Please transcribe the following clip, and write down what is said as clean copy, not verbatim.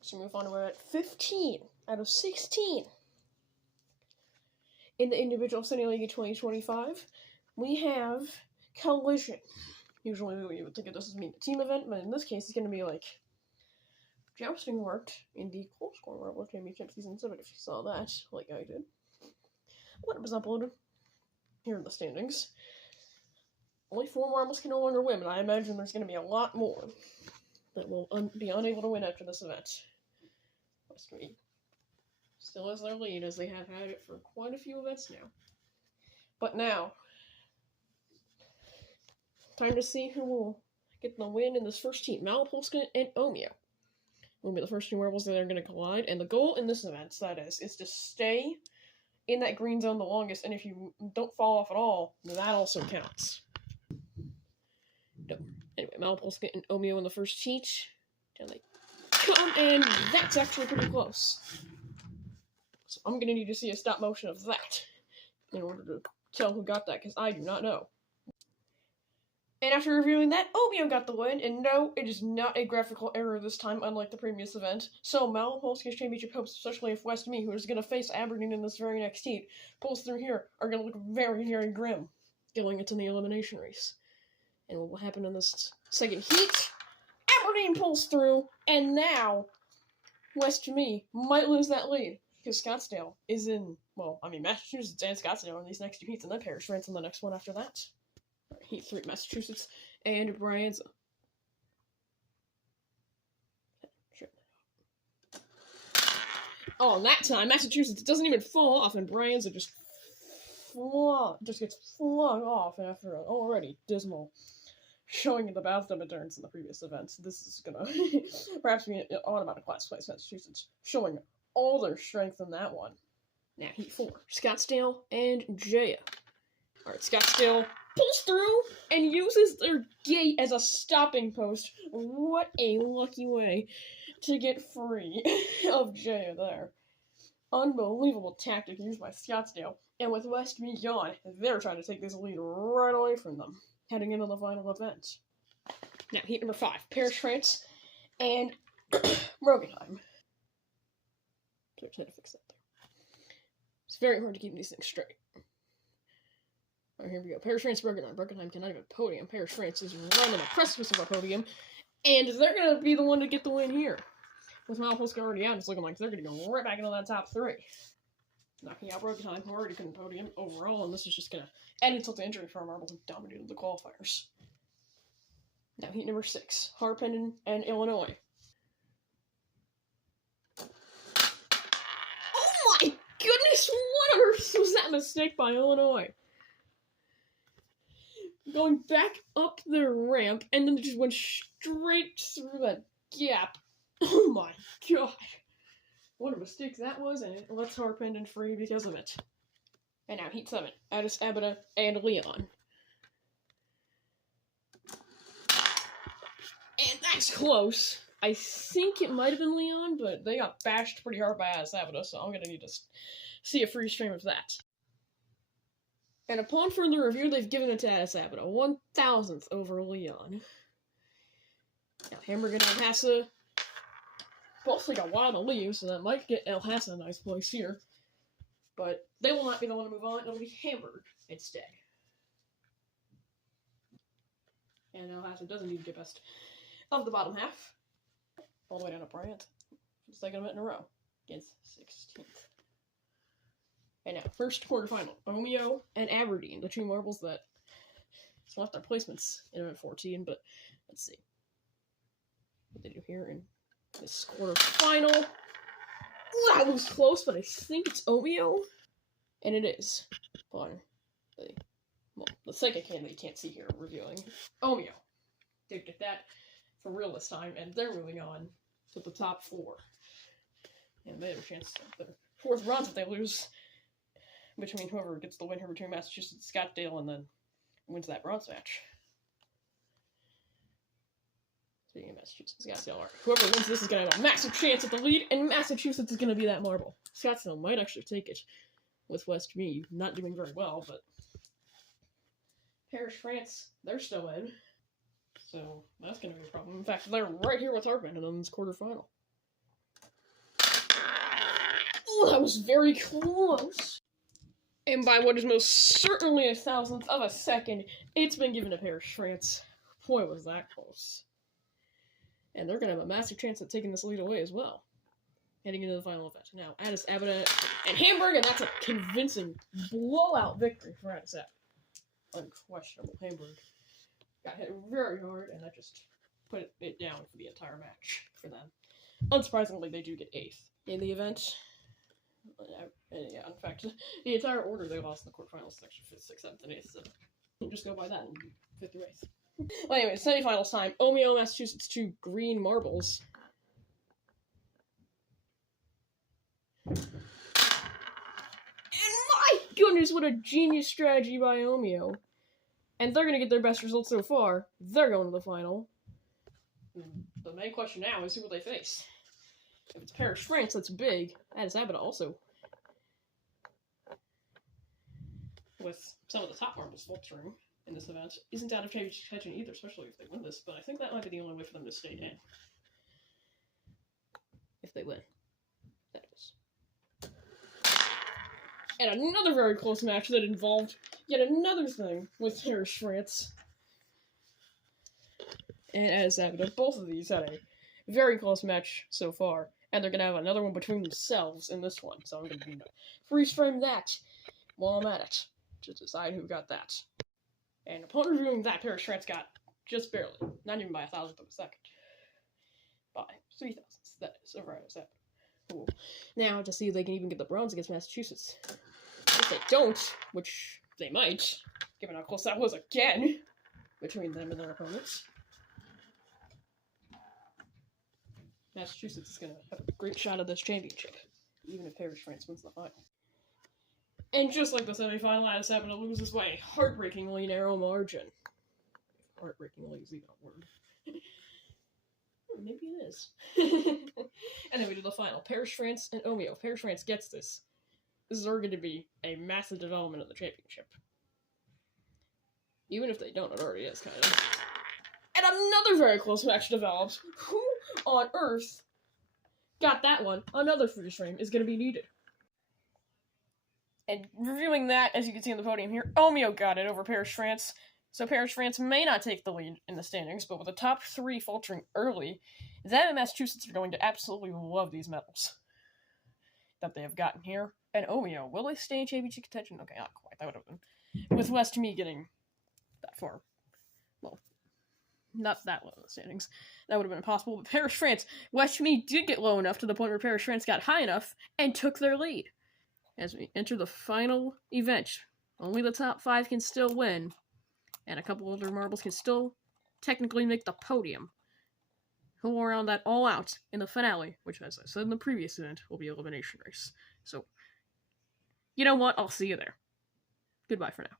So move on to at 15 out of 16. In the individual City League 2025, we have Collision. Usually we would think of this as being a team event, but in this case it's going to be like jousting worked in the Close Score Marble Championship Season 7, if you saw that, like I did. When it was uploaded, here are the standings. Only 4 marbles can no longer win, and I imagine there's going to be a lot more that will be unable to win after this event. West Mead still has their lead, as they have had it for quite a few events now. But now, time to see who will get the win in this first team. Malapolska and Omeo will be the first two marbles that are going to collide, and the goal in this event, that is to stay in that green zone the longest, and if you don't fall off at all, that also counts. Anyway, Malapolska and Omeo in the first heat. Down they come, and that's actually pretty close. So I'm going to need to see a stop motion of that in order to tell who got that, because I do not know. And after reviewing that, Omeo got the win, and no, it is not a graphical error this time, unlike the previous event. So Malapolska's championship hopes, especially if West Me, who is going to face Aberdeen in this very next heat, pulls through here, are going to look very, very grim, going into the elimination race. And what will happen in this second heat? Aberdeen pulls through, and now West Me might lose that lead, because Scottsdale is in, Massachusetts and Scottsdale in these next two heats, and then Parish France in the next one after that. Heat 3, Massachusetts and Brianza. Oh, and that time, Massachusetts doesn't even fall off, and Brianza just gets flung off after an already dismal showing in the bathtub endurance in the previous events. This is gonna perhaps be an automatic class place. Massachusetts showing all their strength in that one. Now, Heat 4, Scottsdale and Jaya. Alright, Scottsdale pulls through and uses their gate as a stopping post. What a lucky way to get free of Jaya there. Unbelievable tactic used by Scottsdale. And with West Me gone, they're trying to take this lead right away from them, heading into the final event. Now, heat number 5, Parish France and Rogenheim. So trying to fix that there. It's very hard to keep these things straight. Alright, here we go. Parish France, Rogenheim. Rogenheim cannot even podium. Parish France is right on the precipice of a podium, and they're going to be the one to get the win here. With Malapolska already out, it's looking like they're going to go right back into that top 3. Knocking out Rogenheim, who already couldn't podium overall, and this is just going to add insult to injury for a marble who dominated the qualifiers. Now, heat number 6, Harpenden and Illinois. Oh my goodness, what on earth was that mistake by Illinois? Going back up the ramp, and then it just went straight through that gap. Oh my god. What a mistake that was, and it lets Harpenden free because of it. And now, Heat 7, Addis Abada and Leon. And that's close. I think it might have been Leon, but they got bashed pretty hard by Addis Abada, so I'm going to need to see a freeze frame of that. And upon further review, they've given it to Addis Abada, 1,000th over Leon. Now, Hamburg and El Hassa both take a while to leave, so that might get El Hassa a nice place here. But they will not be the one to move on, it'll be Hamburg instead. And El Hassa doesn't need to get best of the bottom half. All the way down to Bryant. Second event in a row. Against 16th. And now, first quarterfinal. Omeo and Aberdeen, the two marbles that left their placements in event 14, but let's see what they do here in this quarterfinal. Ooh, that was close, but I think it's Omeo. And it is. On the second candidate you can't see here reviewing. Omeo did get that for real this time, and they're moving on to the top 4. And they have a chance at their 4th bronze if they lose between whoever gets the win here between Massachusetts and Scottsdale and then wins that bronze match. Speaking of Massachusetts and Scottsdale, whoever wins this is going to have a massive chance at the lead, and Massachusetts is going to be that marble. Scottsdale might actually take it, with West Me not doing very well, but Parish France, they're still in. So that's going to be a problem. In fact, they're right here with Harpenden in this quarterfinal. Ooh, that was very close. And by what is most certainly a thousandth of a second, it's been given to Paris, France. Boy, was that close. And they're going to have a massive chance at taking this lead away as well. Heading into the final event. Now, Addis Ababa and Hamburg, and that's a convincing blowout victory for Addis Ababa. Unquestionable. Hamburg got hit very hard, and that just put it down for the entire match for them. Unsurprisingly, they do get 8th in the event. Yeah, in fact, the entire order they lost in the quarterfinals section 5th, 6th, 7th, and 8th, so you can just go by that and 5th through 8th. Well, anyway, semifinals time. Omeo, Massachusetts 2 Green Marbles. And my goodness, what a genius strategy by Omeo. And they're going to get their best results so far. They're going to the final. The main question now is who will they face? If it's Paris, France, that's big. Addis Ababa also. With some of the top marbles faltering in this event, isn't out of contention either, especially if they win this, but I think that might be the only way for them to stay in. If they win. That is. And another very close match that involved yet another thing with Paris, France. And Addis Ababa. Both of these had a very close match so far. And they're going to have another one between themselves in this one. So I'm going to freeze frame that while I'm at it to decide who got that. And upon reviewing that, Paris, France got just barely, not even by 1,000th of a second, by 3 thousandths, that is, over Addis Ababa. Cool. Now, to see if they can even get the bronze against Massachusetts. If they don't, which they might, given how close that was again between them and their opponents, Massachusetts is going to have a great shot at this championship, even if Paris, France wins the final. And just like the semifinal, Addis Ababa loses by a heartbreakingly narrow margin. Heartbreakingly is even a word. Maybe it is. And then we do the final. Paris, France, and Omeo. If Paris, France gets this, this is already going to be a massive development of the championship. Even if they don't, it already is, kind of. And another very close match develops. Who on earth got that one? Another freeze frame is going to be needed. And reviewing that, as you can see on the podium here, Omeo got it over Paris, France. So Paris, France may not take the lead in the standings, but with the top 3 faltering early, them and Massachusetts are going to absolutely love these medals that they have gotten here. And Omeo, will they stay in championship contention? Okay, not quite. That would have been with West Me getting that far. Well, not that low in the standings. That would have been impossible. But Paris, France, West Me did get low enough to the point where Paris, France got high enough and took their lead. As we enter the final event, only the top 5 can still win, and a couple other marbles can still technically make the podium. Who will round that all out in the finale, which, as I said in the previous event, will be elimination race. So, you know what? I'll see you there. Goodbye for now.